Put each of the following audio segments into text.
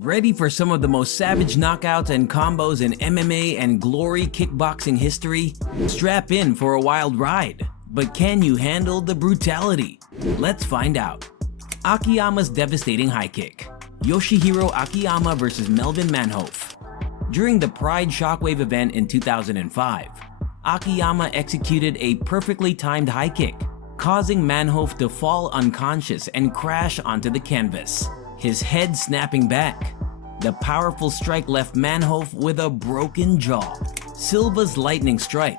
Ready for some of the most savage knockouts and combos in MMA and Glory Kickboxing history? Strap in for a wild ride. But can you handle the brutality? Let's find out. Akiyama's devastating high kick. Yoshihiro Akiyama vs. Melvin Manhoef. During the Pride Shockwave event in 2005, Akiyama executed a perfectly timed high kick, causing Manhoef to fall unconscious and crash onto the canvas, his head snapping back. The powerful strike left Manhoef with a broken jaw. Silva's lightning strike.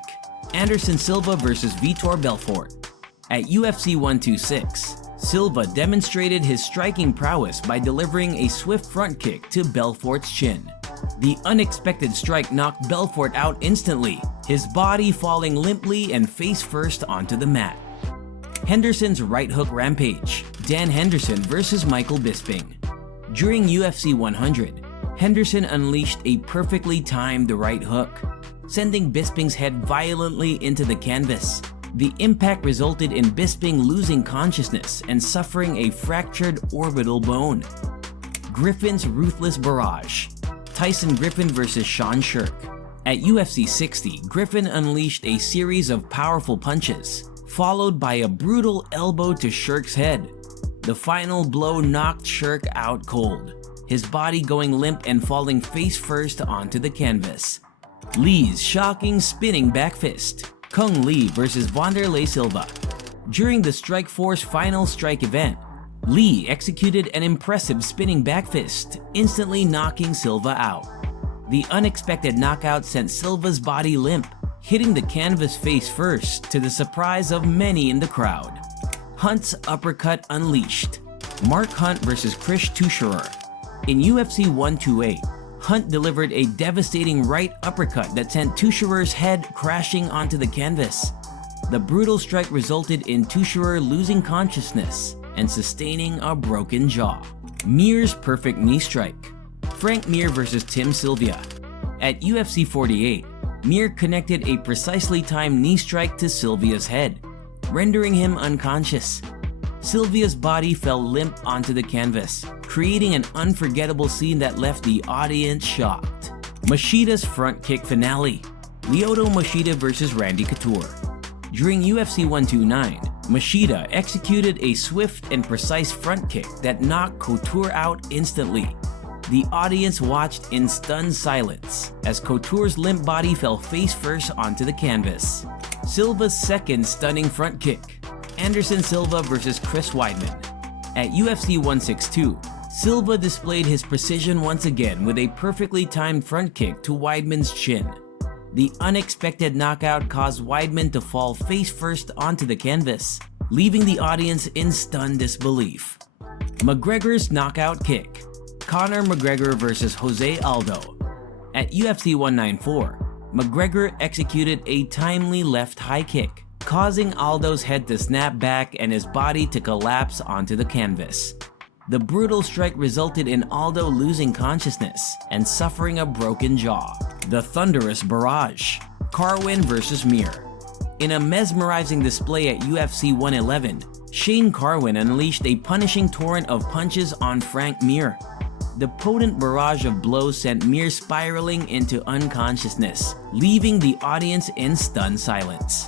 Anderson Silva vs. Vitor Belfort. At UFC 126, Silva demonstrated his striking prowess by delivering a swift front kick to Belfort's chin. The unexpected strike knocked Belfort out instantly, his body falling limply and face first onto the mat. Henderson's right hook rampage. Dan Henderson vs. Michael Bisping. During UFC 100, Henderson unleashed a perfectly timed right hook, sending Bisping's head violently into the canvas. The impact resulted in Bisping losing consciousness and suffering a fractured orbital bone. Griffin's ruthless barrage. Tyson Griffin vs. Sean Shirk. At UFC 60, Griffin unleashed a series of powerful punches, followed by a brutal elbow to Shirk's head. The final blow knocked Shirk out cold, his body going limp and falling face first onto the canvas. Lee's shocking spinning back fist. Kung Lee vs. Wanderlei Silva. During the Strikeforce Final Strike event, Lee executed an impressive spinning back fist, instantly knocking Silva out. The unexpected knockout sent Silva's body limp, hitting the canvas face first to the surprise of many in the crowd. Hunt's uppercut unleashed. Mark Hunt vs. Chris Tucherer. In UFC 128, Hunt delivered a devastating right uppercut that sent Tucherer's head crashing onto the canvas. The brutal strike resulted in Tucherer losing consciousness and sustaining a broken jaw. Mir's perfect knee strike. Frank Mir vs. Tim Sylvia. At UFC 48, Mir connected a precisely timed knee strike to Sylvia's head, rendering him unconscious. Sylvia's body fell limp onto the canvas, creating an unforgettable scene that left the audience shocked. Mashida's front kick finale. Lyoto Machida vs. Randy Couture. During UFC 129, Machida executed a swift and precise front kick that knocked Couture out instantly. The audience watched in stunned silence as Couture's limp body fell face first onto the canvas. Silva's second stunning front kick. Anderson Silva vs. Chris Weidman. At UFC 162, Silva displayed his precision once again with a perfectly timed front kick to Weidman's chin. The unexpected knockout caused Weidman to fall face first onto the canvas, leaving the audience in stunned disbelief. McGregor's knockout kick. Conor McGregor vs. Jose Aldo. At UFC 194, McGregor executed a timely left high kick, causing Aldo's head to snap back and his body to collapse onto the canvas. The brutal strike resulted in Aldo losing consciousness and suffering a broken jaw. The thunderous barrage. Carwin vs. Mir. In a mesmerizing display at UFC 111, Shane Carwin unleashed a punishing torrent of punches on Frank Mir. The potent barrage of blows sent Mir spiraling into unconsciousness, leaving the audience in stunned silence.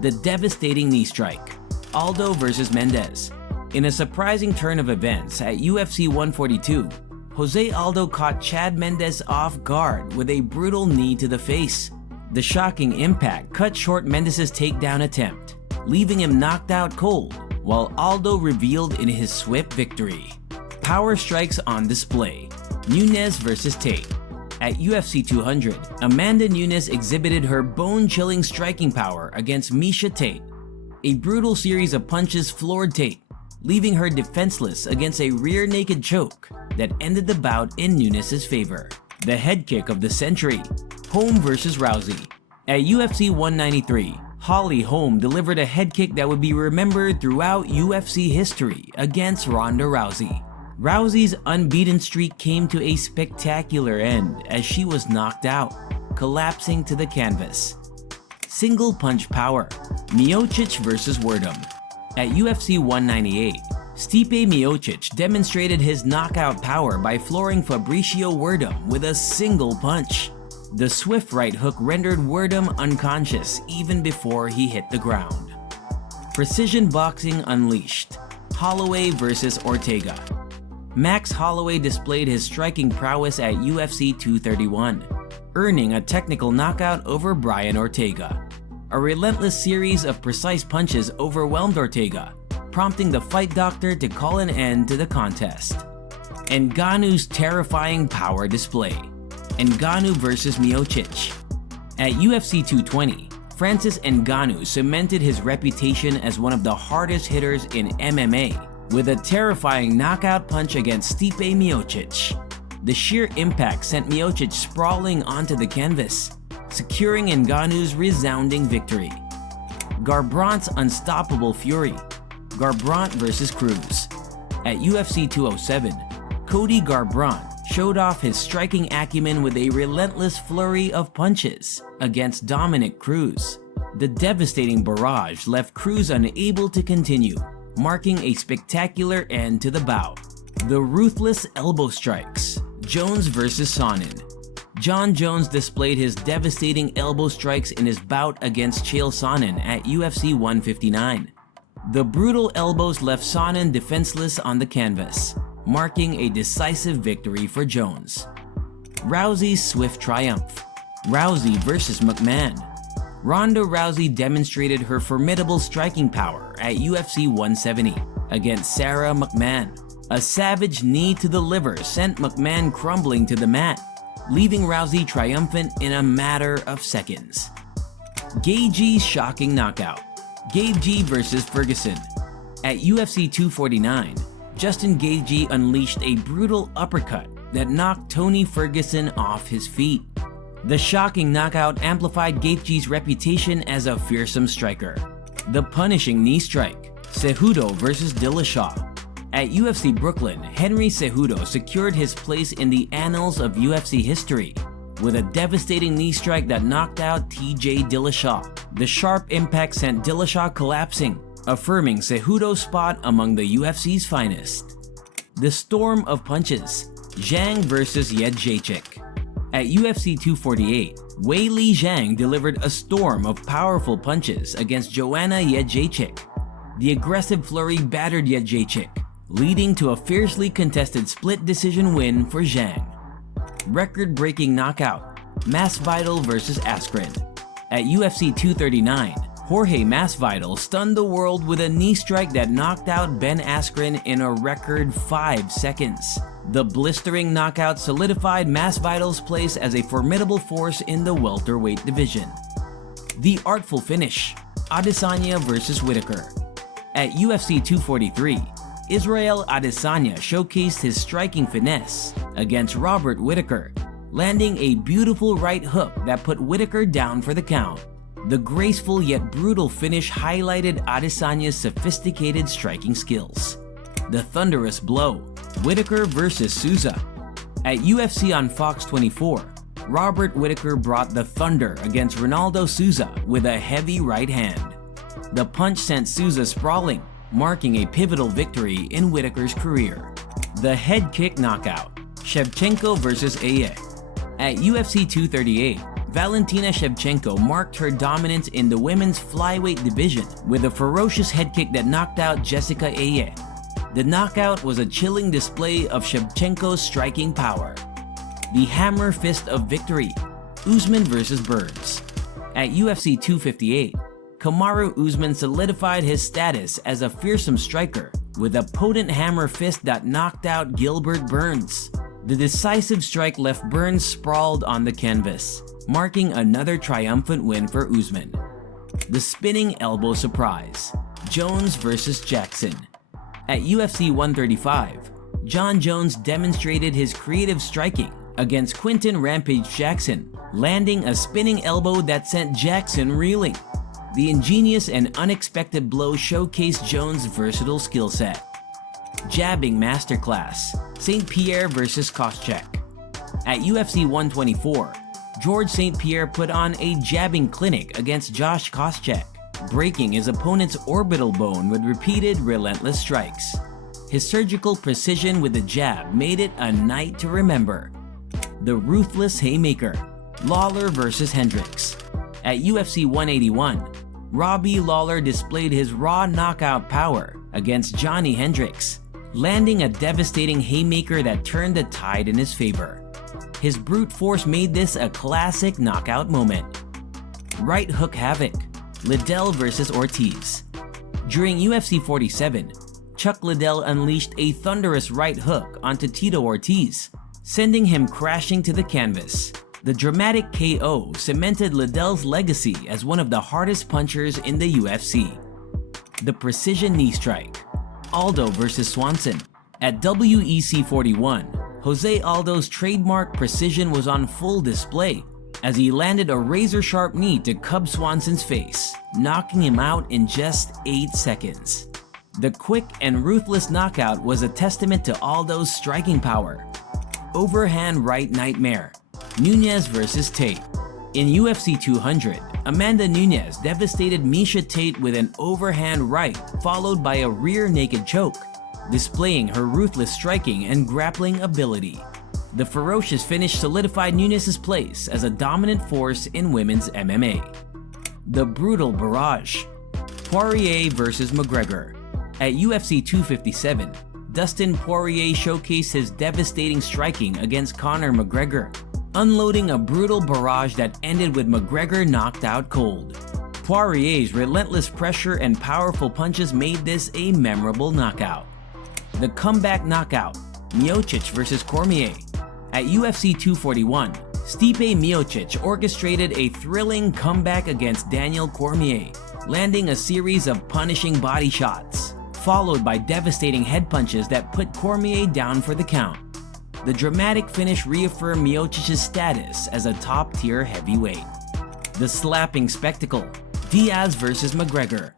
The devastating knee strike. Aldo vs. Mendez. In a surprising turn of events at UFC 142, Jose Aldo caught Chad Mendes off guard with a brutal knee to the face. The shocking impact cut short Mendez's takedown attempt, leaving him knocked out cold, while Aldo revealed in his swift victory. Power strikes on display. Nunes vs. Tate. At UFC 200, Amanda Nunes exhibited her bone-chilling striking power against Miesha Tate. A brutal series of punches floored Tate, leaving her defenseless against a rear naked choke that ended the bout in Nunes' favor. The head kick of the century. Holm vs. Rousey. At UFC 193, Holly Holm delivered a head kick that would be remembered throughout UFC history against Ronda Rousey. Rousey's unbeaten streak came to a spectacular end as she was knocked out, collapsing to the canvas. Single punch power. Miocic vs. Werdum. At UFC 198, Stipe Miocic demonstrated his knockout power by flooring Fabricio Werdum with a single punch. The swift right hook rendered Werdum unconscious even before he hit the ground. Precision boxing unleashed. Holloway vs. Ortega. Max Holloway displayed his striking prowess at UFC 231, earning a technical knockout over Brian Ortega. A relentless series of precise punches overwhelmed Ortega, prompting the fight doctor to call an end to the contest. Ngannou's terrifying power display. Ngannou vs. Miocic. At UFC 220, Francis Ngannou cemented his reputation as one of the hardest hitters in MMA with a terrifying knockout punch against Stipe Miocic. The sheer impact sent Miocic sprawling onto the canvas, securing Ngannou's resounding victory. Garbrandt's unstoppable fury. Garbrandt vs. Cruz. At UFC 207, Cody Garbrandt showed off his striking acumen with a relentless flurry of punches against Dominick Cruz. The devastating barrage left Cruz unable to continue, marking a spectacular end to the bout. The ruthless elbow strikes. Jones vs. Sonnen. Jon Jones displayed his devastating elbow strikes in his bout against Chael Sonnen at UFC 159. The brutal elbows left Sonnen defenseless on the canvas, marking a decisive victory for Jones. Rousey's swift triumph. Rousey vs. McMahon. Ronda Rousey demonstrated her formidable striking power at UFC 170 against Sarah McMahon. A savage knee to the liver sent McMahon crumbling to the mat, leaving Rousey triumphant in a matter of seconds. Gaethje's shocking knockout. Gaethje vs. Ferguson. At UFC 249, Justin Gaethje unleashed a brutal uppercut that knocked Tony Ferguson off his feet. The shocking knockout amplified Gaethje's reputation as a fearsome striker. The punishing knee strike. Cejudo vs. Dillashaw. At UFC Brooklyn, Henry Cejudo secured his place in the annals of UFC history with a devastating knee strike that knocked out TJ Dillashaw. The sharp impact sent Dillashaw collapsing, affirming Cejudo's spot among the UFC's finest. The storm of punches. Zhang vs. Jędrzejczyk. At UFC 248, Weili Zhang delivered a storm of powerful punches against Joanna Jędrzejczyk. The aggressive flurry battered Jędrzejczyk, leading to a fiercely contested split decision win for Zhang. Record-breaking knockout. Masvidal vs. Askren. At UFC 239, Jorge Masvidal stunned the world with a knee strike that knocked out Ben Askren in a record 5 seconds. The blistering knockout solidified Masvidal's place as a formidable force in the welterweight division. The artful finish. Adesanya vs. Whittaker. At UFC 243, Israel Adesanya showcased his striking finesse against Robert Whittaker, landing a beautiful right hook that put Whittaker down for the count. The graceful yet brutal finish highlighted Adesanya's sophisticated striking skills. The thunderous blow. Whittaker vs. Souza. At UFC on Fox 24, Robert Whittaker brought the thunder against Ronaldo Souza with a heavy right hand. The punch sent Souza sprawling, marking a pivotal victory in Whittaker's career. The head kick knockout. Shevchenko vs. Aye. At UFC 238, Valentina Shevchenko marked her dominance in the women's flyweight division with a ferocious head kick that knocked out Jessica Aye. The knockout was a chilling display of Shevchenko's striking power. The hammer fist of victory. Usman vs. Burns. At UFC 258, Kamaru Usman solidified his status as a fearsome striker with a potent hammer fist that knocked out Gilbert Burns. The decisive strike left Burns sprawled on the canvas, marking another triumphant win for Usman. The spinning elbow surprise. Jones vs. Jackson. At UFC 135, Jon Jones demonstrated his creative striking against Quinton Rampage Jackson, landing a spinning elbow that sent Jackson reeling. The ingenious and unexpected blow showcased Jones' versatile skill set. Jabbing masterclass. St. Pierre vs. Koscheck. At UFC 124, George St. Pierre put on a jabbing clinic against Josh Koscheck, breaking his opponent's orbital bone with repeated relentless strikes. His surgical precision with the jab made it a night to remember. The ruthless haymaker, Lawler vs. Hendricks. At UFC 181, Robbie Lawler displayed his raw knockout power against Johnny Hendricks, landing a devastating haymaker that turned the tide in his favor. His brute force made this a classic knockout moment. Right hook havoc, Liddell vs. Ortiz. During UFC 47, Chuck Liddell unleashed a thunderous right hook onto Tito Ortiz, sending him crashing to the canvas. The dramatic KO cemented Liddell's legacy as one of the hardest punchers in the UFC. The precision knee strike, Aldo vs. Swanson. At WEC 41, Jose Aldo's trademark precision was on full display as he landed a razor-sharp knee to Cub Swanson's face, knocking him out in just 8 seconds. The quick and ruthless knockout was a testament to Aldo's striking power. Overhand right nightmare, Nunes vs. Tate. In UFC 200, Amanda Nunes devastated Miesha Tate with an overhand right followed by a rear naked choke, displaying her ruthless striking and grappling ability. The ferocious finish solidified Nunes' place as a dominant force in women's MMA. The brutal barrage, Poirier vs. McGregor. At UFC 257, Dustin Poirier showcased his devastating striking against Conor McGregor, unloading a brutal barrage that ended with McGregor knocked out cold. Poirier's relentless pressure and powerful punches made this a memorable knockout. The comeback knockout, Miocic vs. Cormier. At UFC 241, Stipe Miocic orchestrated a thrilling comeback against Daniel Cormier, landing a series of punishing body shots, followed by devastating head punches that put Cormier down for the count. The dramatic finish reaffirmed Miocic's status as a top-tier heavyweight. The slapping spectacle, Diaz vs. McGregor.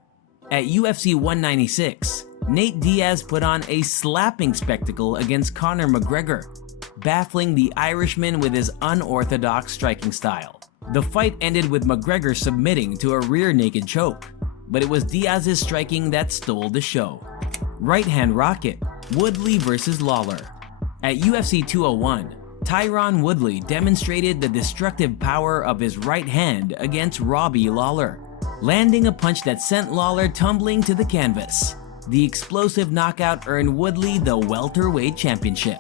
At UFC 196, Nate Diaz put on a slapping spectacle against Conor McGregor, baffling the Irishman with his unorthodox striking style. The fight ended with McGregor submitting to a rear naked choke, but it was Diaz's striking that stole the show. Right hand rocket, Woodley vs. Lawler. At UFC 201, Tyron Woodley demonstrated the destructive power of his right hand against Robbie Lawler, landing a punch that sent Lawler tumbling to the canvas. The explosive knockout earned Woodley the welterweight championship.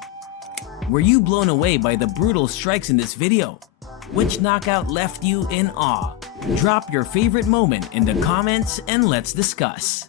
Were you blown away by the brutal strikes in this video? Which knockout left you in awe? Drop your favorite moment in the comments and let's discuss.